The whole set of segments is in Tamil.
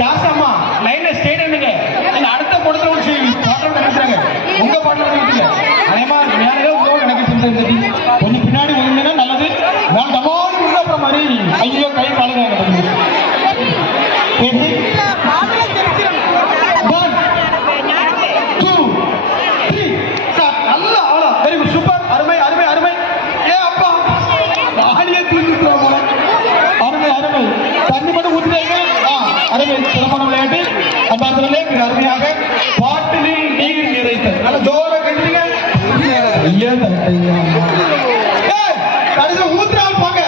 ஜாசம்மா லைன்ல ஸ்டேட் என்னங்க? நீங்க அடுத்த கூடத்துல ஒரு பாட்டில் நடத்துறாங்க. உங்க பாட்டில் நடத்துங்க. எனக்கு செஞ்சு கொஞ்சம் பின்னாடி ஒழுங்குனா நல்லது. நான் டமால் உள்ள மாதிரி ஐயோ கை காலுங்க சிறப்பான விளையாட்டு. அந்த மிக அருமையாக பாட்டிலில் நீர் நிறைத்தல். நல்ல ஜோர கட்டுறீங்க கடைசியில் ஊத்துறாள் பாங்க.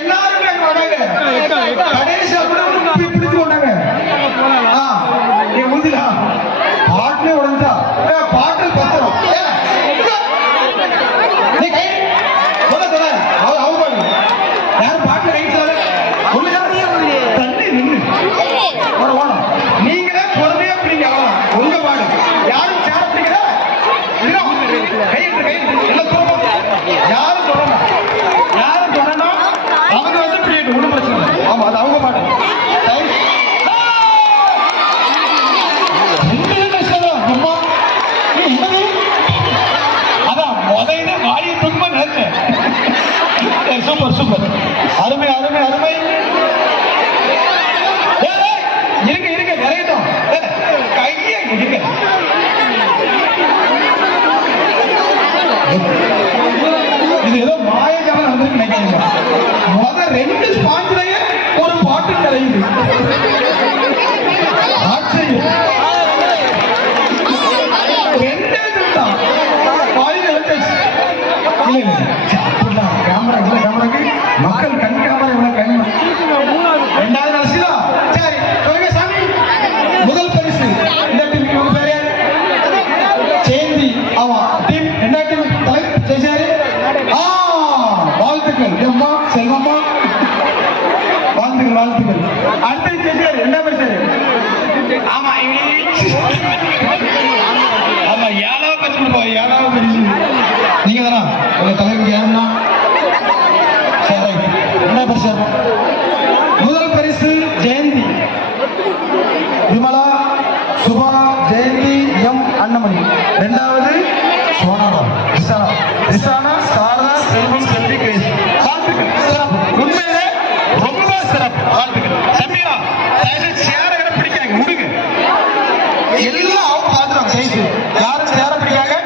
எல்லாருமே வராங்க. ஆமா அது அவங்க பாட்டு. சூப்பர் சூப்பர் அருமை அருமை அருமை. இருங்க இருங்க இருங்க இது ஏதோ மாயஜாலம் வந்து நினைக்கிறீங்க முத ரெண்டு ஸ்பாஞ்சிலேயே பாட்டு ஆச்சரியம் மக்கள் கண் கேமரா இவ்வளவு கண் ரெண்டாவது ரசிதா சரி சாமி முதல் பரிசு இந்த டீம் பேரு சேந்தி ஆமா டீம் தலைவர் ஆ வாழ்த்துக்கள். செல்வம்மா வாழ்த்துக்கள் வாழ்த்துக்கள். அடுத்த ஜெயசாரி ரெண்டாம் பரிசு ஆமா ஆமா ஏழாவது பரிசு கொடுப்போம் ஏழாவது பரிசு நீங்க தானா உங்க தலைவருக்கு யாருன்னா? சரி. ரெண்டாவது பரிசு யாரு? சொல்லுங்க எல்லாம் அவங்க பார்த்துருவாங்க யாரும் சேர பிடிக்காங்க